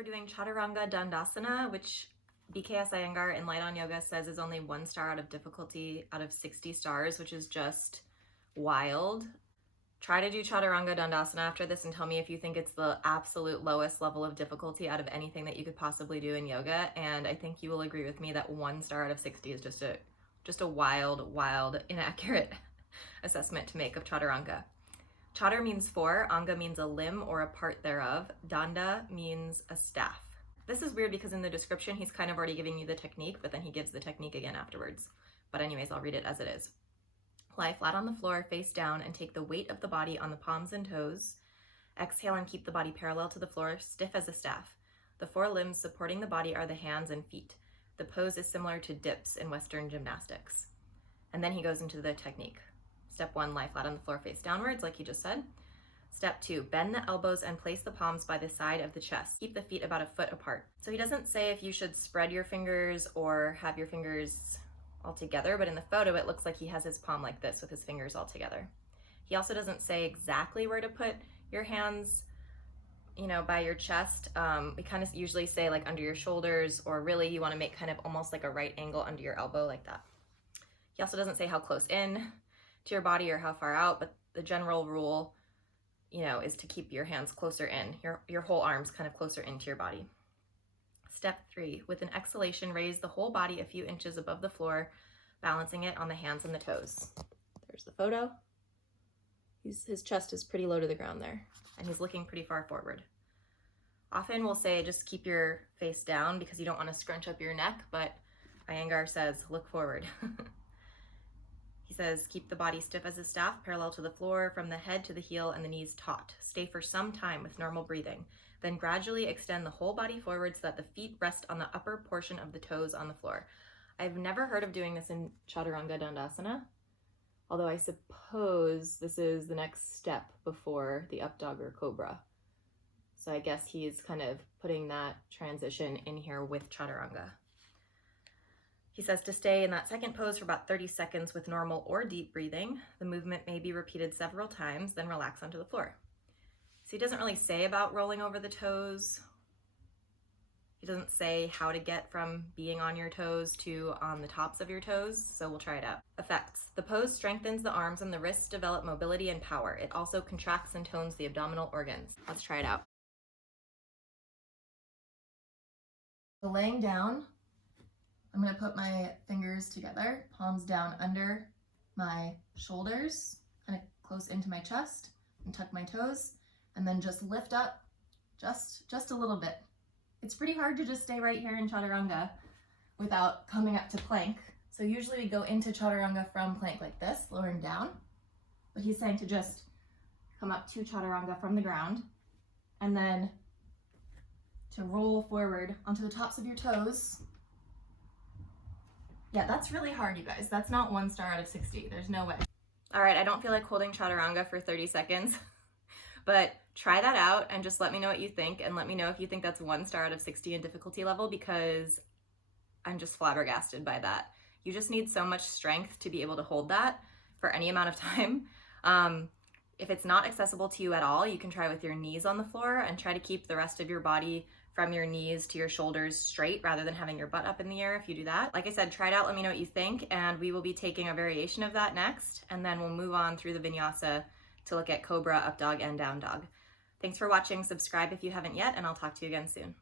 we're doing Chaturanga Dandasana, which BKS Iyengar in Light on Yoga says is only 1 star out of difficulty out of 60 stars, which is just wild. Try to do Chaturanga Dandasana after this and tell me if you think it's the absolute lowest level of difficulty out of anything that you could possibly do in yoga. And I think you will agree with me that 1 star out of 60 is just a wild, inaccurate assessment to make of Chaturanga. Chatur means 4, Anga means a limb or a part thereof, Danda means a staff. This is weird because in the description he's kind of already giving you the technique, but then he gives the technique again afterwards. But anyways, I'll read it as it is. Lie flat on the floor, face down, and take the weight of the body on the palms and toes. Exhale and keep the body parallel to the floor, stiff as a staff. The 4 limbs supporting the body are the hands and feet. The pose is similar to dips in Western gymnastics. And then he goes into the technique. Step 1, lie flat on the floor, face downwards, like he just said. Step 2, bend the elbows and place the palms by the side of the chest. Keep the feet about a foot apart. So he doesn't say if you should spread your fingers or have your fingers all together, but in the photo it looks like he has his palm like this with his fingers all together. He also doesn't say exactly where to put your hands, by your chest. We kind of usually say like under your shoulders, or really you want to make kind of almost like a right angle under your elbow like that. He also doesn't say how close in to your body or how far out, but the general rule, is to keep your hands closer in, your whole arms kind of closer into your body. Step 3, with an exhalation, raise the whole body a few inches above the floor, balancing it on the hands and the toes. There's the photo. His chest is pretty low to the ground there, and he's looking pretty far forward. Often we'll say just keep your face down because you don't want to scrunch up your neck, but Iyengar says look forward. He says, keep the body stiff as a staff, parallel to the floor, from the head to the heel and the knees taut. Stay for some time with normal breathing. Then gradually extend the whole body forward so that the feet rest on the upper portion of the toes on the floor. I've never heard of doing this in Chaturanga Dandasana, although I suppose this is the next step before the up dog or cobra. So I guess he's kind of putting that transition in here with Chaturanga. He says to stay in that second pose for about 30 seconds with normal or deep breathing. The movement may be repeated several times, then relax onto the floor. So he doesn't really say about rolling over the toes. He doesn't say how to get from being on your toes to on the tops of your toes, so we'll try it out. Effects. The pose strengthens the arms and the wrists, develop mobility and power. It also contracts and tones the abdominal organs. Let's try it out. So laying down, I'm going to put my fingers together, palms down under my shoulders, kind of close into my chest, and tuck my toes, and then just lift up just a little bit. It's pretty hard to just stay right here in Chaturanga without coming up to plank. So usually we go into Chaturanga from plank like this, lowering down, but he's saying to just come up to Chaturanga from the ground, and then to roll forward onto the tops of your toes. Yeah, that's really hard, you guys. That's not 1 star out of 60. There's no way. All right, I don't feel like holding Chaturanga for 30 seconds, but try that out and just let me know what you think, and let me know if you think that's 1 star out of 60 in difficulty level, because I'm just flabbergasted by that. You just need so much strength to be able to hold that for any amount of time. If it's not accessible to you at all, you can try with your knees on the floor and try to keep the rest of your body from your knees to your shoulders straight rather than having your butt up in the air if you do that. Like I said, try it out, let me know what you think, and we will be taking a variation of that next, and then we'll move on through the vinyasa to look at cobra, up dog, and down dog. Thanks for watching. Subscribe if you haven't yet, and I'll talk to you again soon.